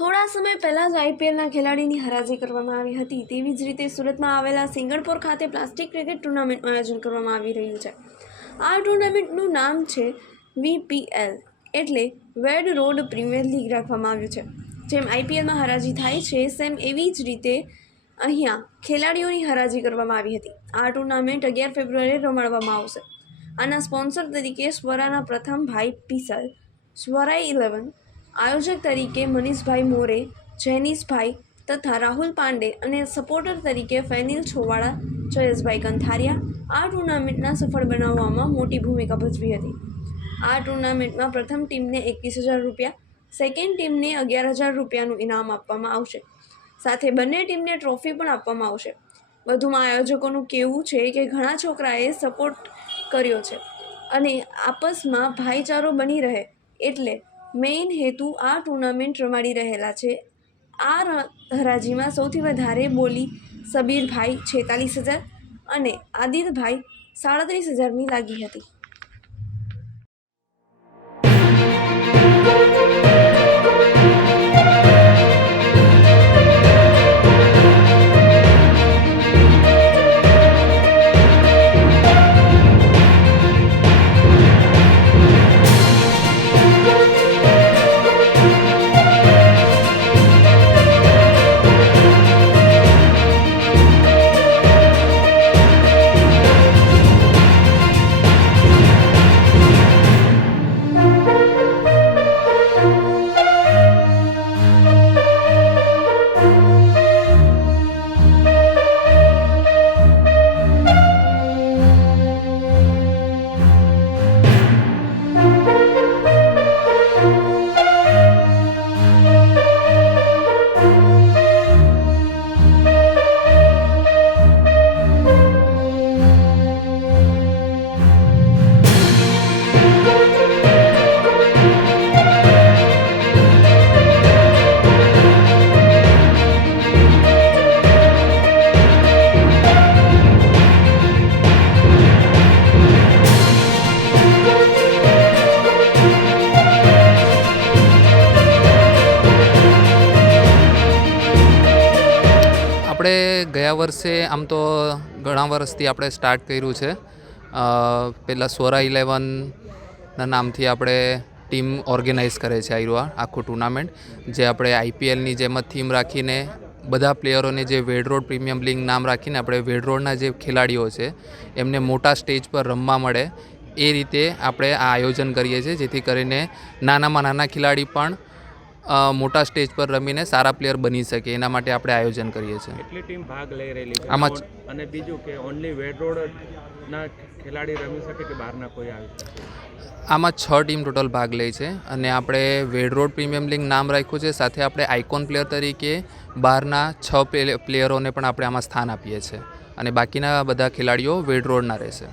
થોડા સમય પહેલાં જ આઈપીએલના ખેલાડીની હરાજી કરવામાં આવી હતી. તેવી જ રીતે સુરતમાં આવેલા સિંગણપોર ખાતે પ્લાસ્ટિક ક્રિકેટ ટુર્નામેન્ટનું આયોજન કરવામાં આવી રહ્યું છે. આ ટુર્નામેન્ટનું નામ છે વીપીએલ એટલે વેડ રોડ પ્રીમિયર લીગ રાખવામાં આવ્યું છે. જેમ આઈપીએલમાં હરાજી થાય છે, સેમ એવી જ રીતે અહીંયા ખેલાડીઓની હરાજી કરવામાં આવી હતી. આ ટુર્નામેન્ટ અગિયાર ફેબ્રુઆરીએ રમાડવામાં આવશે. આના સ્પોન્સર તરીકે સ્વરાના પ્રથમ ભાઈ પીસલ સ્વરાઈ ઇલેવન આયોજક તરીકે મનીષભાઈ મોરે જેનિસભાઈ તથા રાહુલ પાંડે અને સપોર્ટર તરીકે ફેનિલ છોવાડા જયેશભાઈ કંથારિયા આ ટુર્નામેન્ટના સફળ બનાવવામાં મોટી ભૂમિકા ભજવી હતી. આ ટુર્નામેન્ટમાં પ્રથમ ટીમને એકવીસ હજાર રૂપિયા સેકન્ડ ટીમને અગિયાર હજાર રૂપિયાનું ઇનામ આપવામાં આવશે. સાથે બંને ટીમને ટ્રોફી પણ આપવામાં આવશે. વધુમાં આયોજકોનું કહેવું છે કે ઘણા છોકરાએ સપોર્ટ કર્યો છે અને આપસમાં ભાઈચારો બની રહે એટલે મેઇન હેતુ આ ટુર્નામેન્ટ રમાડી રહેલા છે. આ હરાજીમાં સૌથી વધારે બોલી સબીરભાઈ છેતાલીસ હજાર અને આદિતભાઈ સાડત્રીસ હજારની લાગી હતી. આપણે ગયા વર્ષે આમ તો ઘણા વર્ષથી આપણે સ્ટાર્ટ કર્યું છે. પહેલાં સોરા ઇલેવનના નામથી આપણે ટીમ ઓર્ગેનાઇઝ કરે છે આયરું આખું ટુર્નામેન્ટ જે આપણે આઈપીએલની જેમ જ થીમ રાખીને બધા પ્લેયરોને જે વેડ રોડ પ્રીમિયમ લીગ નામ રાખીને આપણે વેડ રોડના જે ખેલાડીઓ છે, એમને મોટા સ્ટેજ પર રમવા મળે. એ રીતે આપણે આ આયોજન કરીએ છીએ, જેથી કરીને નાનામાં નાના ખેલાડી પણ મોટા સ્ટેજ પર રમીને સારા પ્લેયર બની શકે એના માટે આપણે આયોજન કરીએ છીએ. એટલી ટીમ ભાગ લઈ રહેલી છે? આમાં અને બીજું કે ઓનલી વેડ ખેલાડી રમી શકે કે બહારના કોઈ આવી આમાં છ ટીમ ટોટલ ભાગ લે છે અને આપણે વેડ રોડ પ્રીમિયમ લીગ નામ રાખ્યું છે સાથે આપણે આઇકોન પ્લેયર તરીકે બહારના છ પ્લેયરોને પણ આપણે આમાં સ્થાન આપીએ છીએ. અને બાકીના બધા ખેલાડીઓ વેડ રોડના રહેશે.